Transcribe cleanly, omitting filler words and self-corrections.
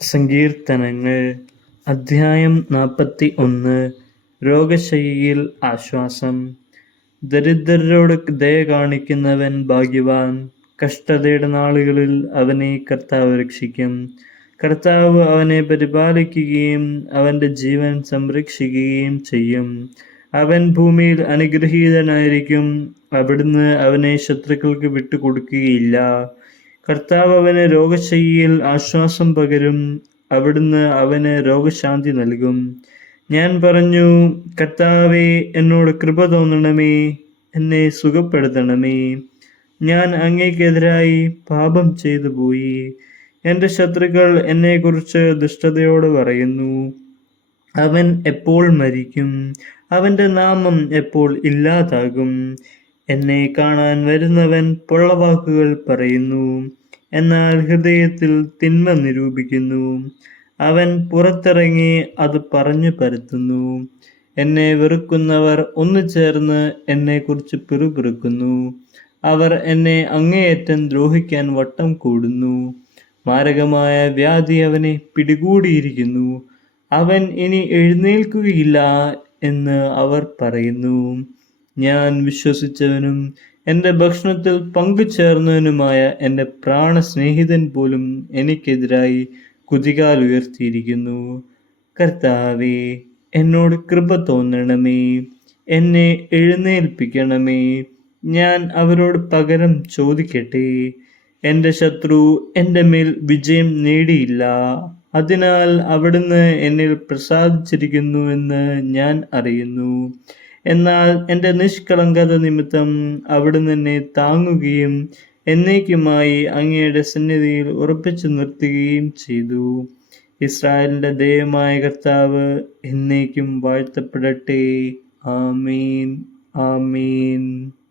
സങ്കീർത്തനങ്ങൾ അധ്യായം 41. രോഗശയ്യയിൽ ആശ്വാസം. ദരിദ്രരോട് ദയ കാണിക്കുന്നവൻ ഭാഗ്യവാൻ. കഷ്ടതയുടെ നാളുകളിൽ അവനെ കർത്താവ് രക്ഷിക്കും. കർത്താവ് അവനെ പരിപാലിക്കുകയും അവൻ്റെ ജീവൻ സംരക്ഷിക്കുകയും ചെയ്യും. അവൻ ഭൂമിയിൽ അനുഗ്രഹീതനായിരിക്കും. അവിടുന്ന് അവനെ ശത്രുക്കൾക്ക് വിട്ടുകൊടുക്കുകയില്ല. കർത്താവ് അവന് രോഗശയ്യയിൽ ആശ്വാസം പകരും. അവിടുന്ന് അവന് രോഗശാന്തി നൽകും. ഞാൻ പറഞ്ഞു, കർത്താവേ, എന്നോട് കൃപ തോന്നണമേ, എന്നെ സുഖപ്പെടുത്തണമേ. ഞാൻ അങ്ങേക്കെതിരായി പാപം ചെയ്തു പോയി. എൻ്റെ ശത്രുക്കൾ എന്നെക്കുറിച്ച് ദുഷ്ടതയോട് പറയുന്നു. അവൻ എപ്പോൾ മരിക്കും? അവൻ്റെ നാമം എപ്പോൾ ഇല്ലാതാകും? എന്നെ കാണാൻ വരുന്നവൻ പൊള്ളവാക്കുകൾ പറയുന്നു, എന്നാൽ ഹൃദയത്തിൽ തിന്മ നിരൂപിക്കുന്നു. അവൻ പുറത്തിറങ്ങി അത് പറഞ്ഞു പരത്തുന്നു. എന്നെ വെറുക്കുന്നവർ ഒന്നു ചേർന്ന് എന്നെക്കുറിച്ച് പിറുപിറുക്കുന്നു. അവർ എന്നെ അങ്ങേയറ്റം ദ്രോഹിക്കാൻ വട്ടം കൂടുന്നു. മാരകമായ വ്യാധി അവനെ പിടികൂടിയിരിക്കുന്നു. അവൻ ഇനി എഴുന്നേൽക്കുകയില്ല എന്ന് അവർ പറയുന്നു. ഞാൻ വിശ്വസിച്ചവനും എൻ്റെ ഭക്ഷണത്തിൽ പങ്കുചേർന്നവനുമായ എൻ്റെ പ്രാണസ്നേഹിതൻ പോലും എനിക്കെതിരായി കുതികാൽ ഉയർത്തിയിരിക്കുന്നു. കർത്താവേ, എന്നോട് കൃപ തോന്നണമേ, എന്നെ എഴുന്നേൽപ്പിക്കണമേ. ഞാൻ അവരോട് പകരം ചോദിക്കട്ടെ. എൻ്റെ ശത്രു എൻ്റെ മേൽ വിജയം നേടിയില്ല. അതിനാൽ അവിടുന്ന് എന്നിൽ പ്രസാദിച്ചിരിക്കുന്നുവെന്ന് ഞാൻ അറിയുന്നു. എന്നാൽ എൻ്റെ നിഷ്കളങ്കത നിമിത്തം അവിടുന്ന് എന്നെ താങ്ങുകയും എന്നേക്കുമായി അങ്ങയുടെ സന്നിധിയിൽ ഉറപ്പിച്ചു നിർത്തുകയും ചെയ്തു. ഇസ്രായേലിൻ്റെ ദൈവമായ കർത്താവ് എന്നേക്കും വാഴ്ത്തപ്പെടട്ടെ. ആമീൻ, ആമീൻ.